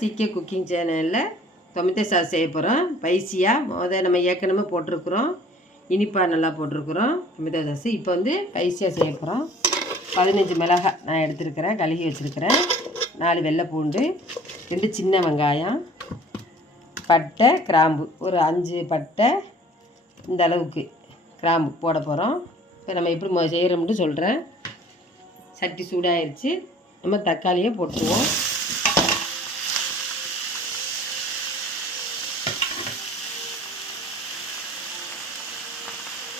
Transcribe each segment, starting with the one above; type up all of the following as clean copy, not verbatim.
சீக்கிய குக்கிங் சேனலில் tomato sauce செய்ய போகிறோம். ஸ்பைசியாக நம்ம ஏற்கனவே போட்டிருக்குறோம், இனிப்பாக நல்லா போட்டிருக்குறோம் டொமேட்டோ சாஸ். இப்போ வந்து ஸ்பைசியாக செய்ய போகிறோம். 15 மிளகாய் நான் எடுத்துருக்கிறேன், கழுகி வச்சுருக்கிறேன். 4 வெள்ளை பூண்டு, 2 சின்ன வெங்காயம், பட்டை, கிராம்பு ஒரு 5 பட்டை, இந்த அளவுக்கு கிராம்பு போட போகிறோம். இப்போ நம்ம எப்படி செய்கிறோம்னு சொல்கிறேன். சட்டி சூடாகிடுச்சு. நம்ம தக்காளியை போட்டுருவோம்.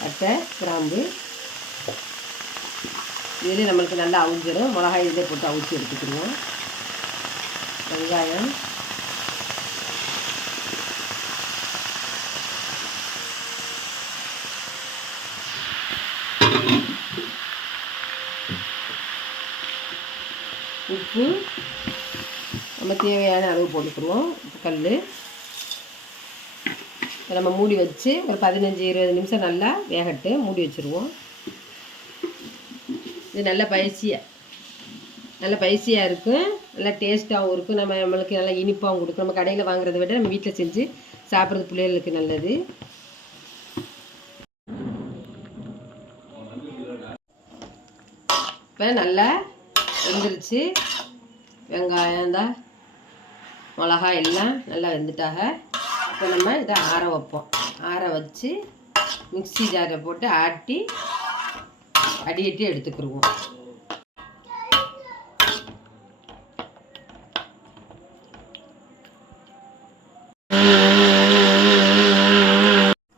பட்டை, கிராம்பு இதில் நம்மளுக்கு நல்லா அவிஞ்சிடும். மிளகாய் இதிலே போட்டு அவிச்சி எடுத்துக்கிடுவோம். வெங்காயம், உப்பு நம்ம தேவையான அளவு போட்டுக்கிடுவோம். கல் நம்ம மூடி வச்சு ஒரு 15-20 நிமிஷம் நல்லா வேகட்டு மூடி வச்சுருவோம். இது நல்ல ஸ்பைசியாக இருக்கும், நல்லா டேஸ்ட்டாகவும் இருக்கும். நம்மளுக்கு நல்லா இனிப்பாகவும் கொடுக்கும். நம்ம கடையில் வாங்குறதை விட நம்ம வீட்டில் செஞ்சு சாப்பிட்றது பிள்ளைகளுக்கு நல்லது. இப்போ நல்லா வெந்துருச்சு. வெங்காயம் தான் மிளகாய் எல்லாம் நல்லா வெந்துட்டாக. இப்போ நம்ம இதை ஆற வைப்போம். ஆற வச்சு மிக்ஸி ஜாரை போட்டு ஆட்டி அடியட்டி எடுத்துக்கிடுவோம்.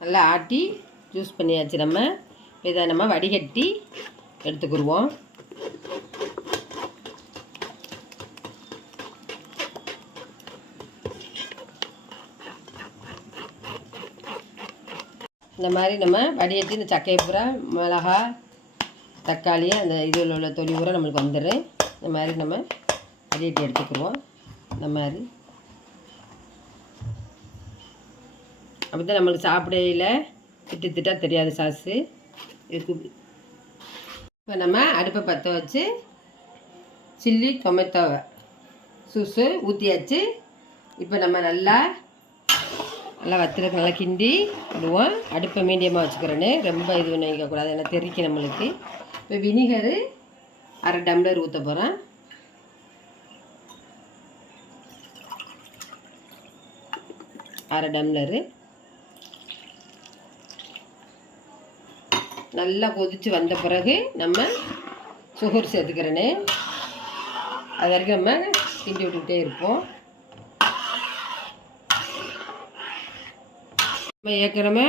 நல்லா ஆட்டி ஜூஸ் பண்ணியாச்சு. நம்ம இதை நம்ம வடிகட்டி எடுத்துக்கிடுவோம். இந்த மாதிரி நம்ம வடிகட்டி இந்த சக்கையை பூரா மிளகாய், தக்காளி, அந்த இதில் உள்ள தொலி பூரா நம்மளுக்கு வந்துடும். இந்த மாதிரி நம்ம வடிகட்டி எடுத்துக்கிடுவோம். இந்த மாதிரி அப்படி தான் நம்மளுக்கு சாப்பிடையில் திட்டாக தெரியாது சாஸு. இப்போ நம்ம அடுப்பை பற்ற வச்சு சில்லி டொமேட்டோ சூஸு ஊற்றியாச்சு. இப்போ நம்ம நல்லா வத்திரக்கு நல்லா கிண்டி விடுவோம். அடுப்பை மீடியமாக வச்சுக்கிறேன்னு ரொம்ப இது நினைக்கக்கூடாது, ஏன்னா தெறிக்க நம்மளுக்கு. இப்போ வினிகரு 1/2 டம்ளர் ஊற்ற போகிறேன். நல்லா கொதித்து வந்த பிறகு நம்ம சுகர் சேர்த்துக்கிறேன்னு. அது வரைக்கும் நம்ம கிண்டி விட்டுக்கிட்டே இருப்போம். நம்ம ஏற்கனவே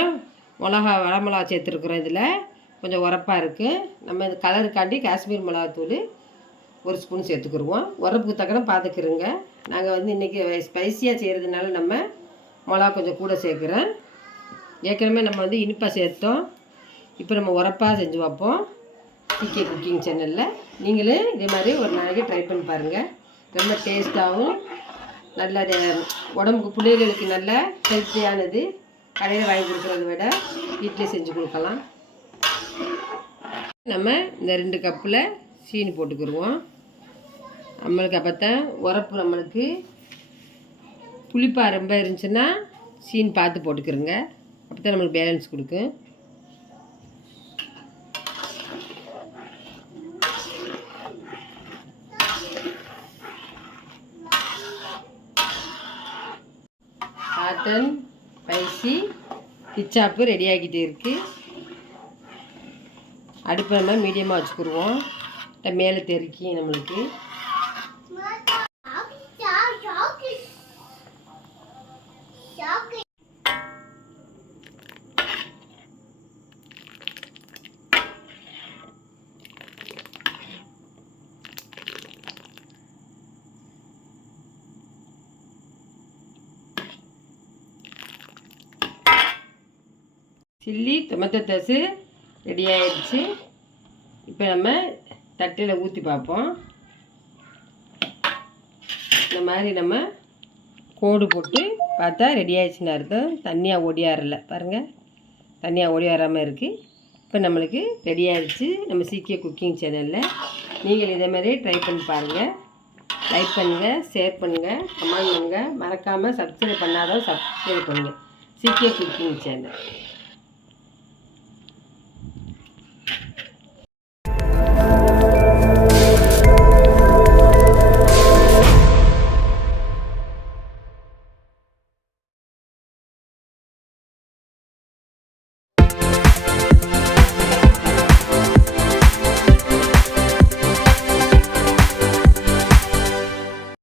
வடமிளகா சேர்த்துருக்குறோம். இதில் கொஞ்சம் உரப்பாக இருக்குது. நம்ம இது கலருக்காண்டி காஷ்மீர் மிளகாத்தூள் 1 ஸ்பூன் சேர்த்துக்கிடுவோம். உரப்புக்கு தக்கன பார்த்துக்கிறோங்க. நாங்கள் வந்து இன்றைக்கி ஸ்பைசியாக செய்கிறதுனால நம்ம மிளகா கொஞ்சம் கூட சேர்க்குறோம். ஏற்கனவே நம்ம வந்து இனிப்பாக சேர்த்தோம். இப்போ நம்ம உரப்பாக செஞ்சு வைப்போம் சீக்கிய குக்கிங் சேனலில். நீங்களும் இதே மாதிரி ஒரு நாளைக்கு ட்ரை பண்ணி பாருங்கள். ரொம்ப டேஸ்ட்டாகவும் நல்ல உடம்புக்கு பிள்ளைகளுக்கு நல்ல ஹெல்த்தியானது. கடையில் வாங்கி கொடுக்குறத விட வீட்டிலே செஞ்சு கொடுக்கலாம். நம்ம இந்த 2 கப்பில் சீனி போட்டுக்கிடுவோம். நம்மளுக்கு அப்போ தான் உரப்பு, நம்மளுக்கு புளிப்பாக ரொம்ப இருந்துச்சுன்னா சீனி பார்த்து போட்டுக்கிறோங்க. அப்போ தான் நம்மளுக்கு பேலன்ஸ் கொடுக்கும். காட்டன் ஸ்பைசி கிச்சாப்பு ரெடி ஆகிட்டே இருக்குது. அடுப்பை நம்ம மீடியமாக வச்சுக்கிடுவோம். மேலே தெறிக்கி நம்மளுக்கு சில்லி டொமேட்டோ சாஸு ரெடி ஆகிடுச்சு. இப்போ நம்ம தட்டில் ஊற்றி பார்ப்போம். இந்த மாதிரி நம்ம கோடு போட்டு பார்த்தா ரெடி ஆகிடுச்சுன்னு அர்த்தம். தண்ணியாக ஒடியாரல பாருங்கள், தண்ணியாக ஒடியாராமல் இருக்குது. இப்போ நம்மளுக்கு ரெடி ஆகிடுச்சு நம்ம சீக்கிய குக்கிங் சேனலில். நீங்கள் இதே மாதிரி ட்ரை பண்ணி பாருங்கள். லைக் பண்ணுங்கள், ஷேர் பண்ணுங்கள், கமெண்ட் பண்ணுங்கள். மறக்காமல் சப்ஸ்கிரைப் பண்ணாதான் சப்ஸ்கிரைப் பண்ணுங்கள். சீக்கிய குக்கிங் சேனல்.